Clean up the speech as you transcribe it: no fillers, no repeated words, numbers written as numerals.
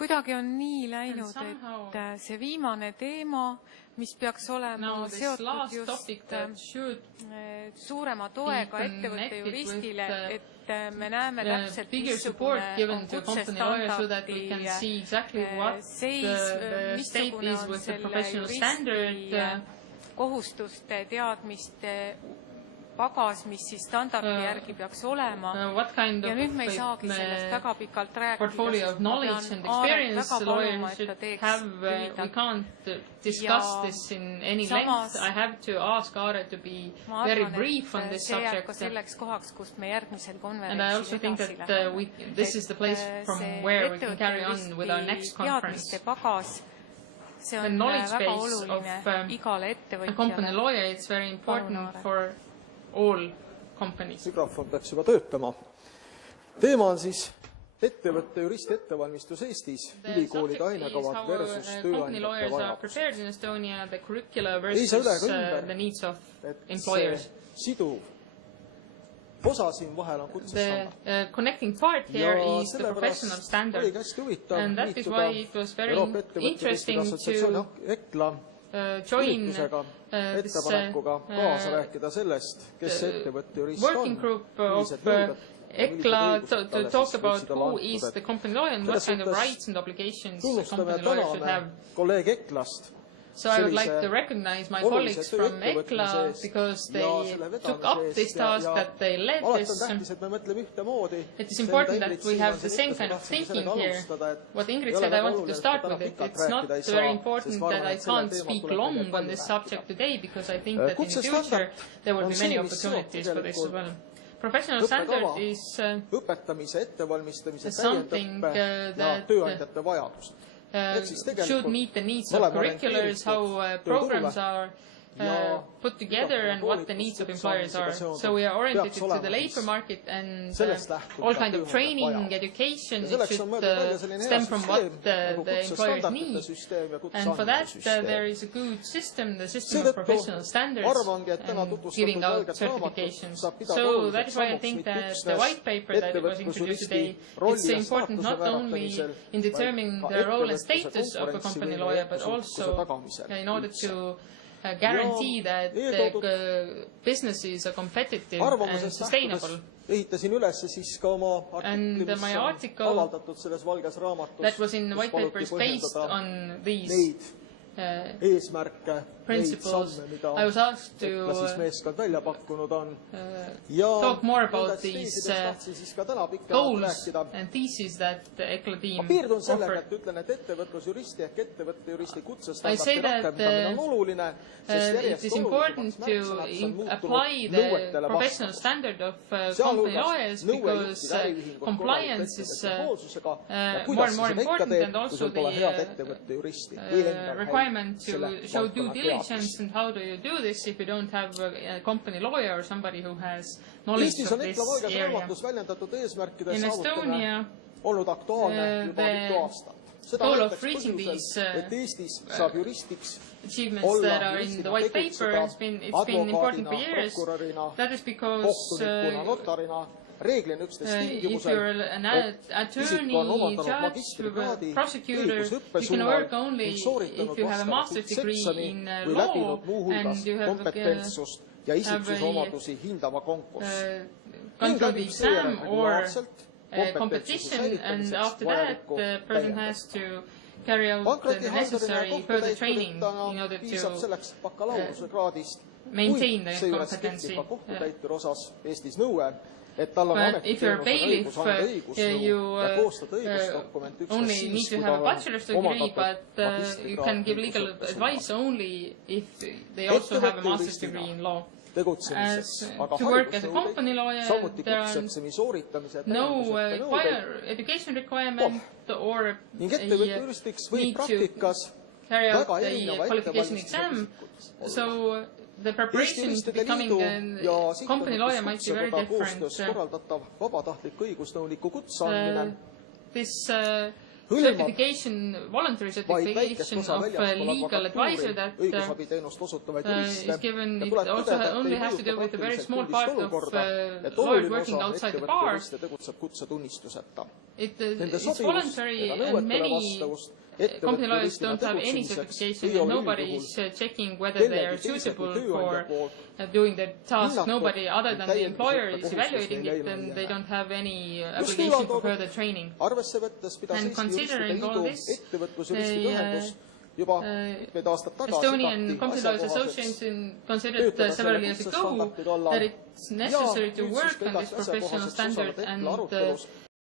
kuidagi on nii läinud, et see viimane teema, mis peaks olema seotud just suurema toega ettevõtte juristile, et me näeme täpselt, missugune on kutsestandardi seis, missugune on selle juristi kohustuste, teadmiste pagas, mis siis standardi järgi peaks olema. Ja nüüd me ei saagi sellest väga pikalt rääkida, sest ma pean Aaret väga paluma, et ta teeks lühidalt. Samas, ma arvan, et see jääb ka selleks kohaks, kust me järgmisel konverentsil edasi läheme. See ettevõtte teadmiste pagas, see on väga oluline igale ettevõtjale. All companies. Mikrofon peaks juba töötama. Teema on siis ettevõtte juristi ettevalmistus Eestis, ülikoolide ainekavad versus tööandjate vajadus. Ei saa üle ka ümber, et see siduv osa siin vahel on kutsestandard. Ja sellepärast oli hästi huvitav liituda Euroopa ettevõtte juristide assotsiatsiooni EKLA liitusega, ettepanekuga kaasa rääkida sellest, kes ettevõtte jurist on, millised nõuded, EKLA to talk about who is the company lawyer and what kind of rights and obligations the company lawyer should have. Kolleeg EKLAst. So I would like to recognize my colleagues from EKLA because they took up this task, that they led this. It is important that we have the same kind of thinking here. What Ingrid said, I wanted to start with it. It's not very important that I can't speak long on this subject today because I think that in the future there will be many opportunities for this as well. Professional standard is something that should meet the needs of curriculars, how programs are put together and what the needs of employers are. So we are oriented to the labor market and all kind of training, education. It should stem from what the employers need. And for that, there is a good system, the system of professional standards and giving out certifications. So that is why I think that the white paper that was introduced today, it's important not only in determining the role and status of a company lawyer, but also in order to guarantee that businesses are competitive and sustainable. And my article that was in the white paper is based on these principles. I was asked to talk more about these goals and theses that the EKLA team offered. I say that it is important to apply the professional standard of company lawyers because compliance is more and more important, and also the requirement to show due diligence. And how do you do this if you don't have a company lawyer or somebody who has knowledge of this area? In Estonia, the goal of reaching these achievements that are in the white paper, it's been important for years. That is because if you're an attorney, judge, prosecutor, you can work only if you have a master's degree in law and you have gone through the exam or competition, and after that the person has to carry out the necessary further training in order to maintain the competency. But if you're a bailiff, you only need to have a bachelor's degree, but you can give legal advice only if they also have a master's degree in law. To work as a company lawyer, there are no education requirement or a need to carry out a qualification exam. So the preparation to becoming a company lawyer might be very different. This certification, voluntary certification of legal advisor that is given. It also only has to do with a very small part of lawyers working outside the bar. It's voluntary, and many company lawyers don't have any certification, and nobody is checking whether they are suitable for doing the task. Nobody other than the employer is evaluating it, and they don't have any obligation for further training. And considering all this, Estonian Company Lawyers Association considered several years ago that it's necessary to work on this professional standard, and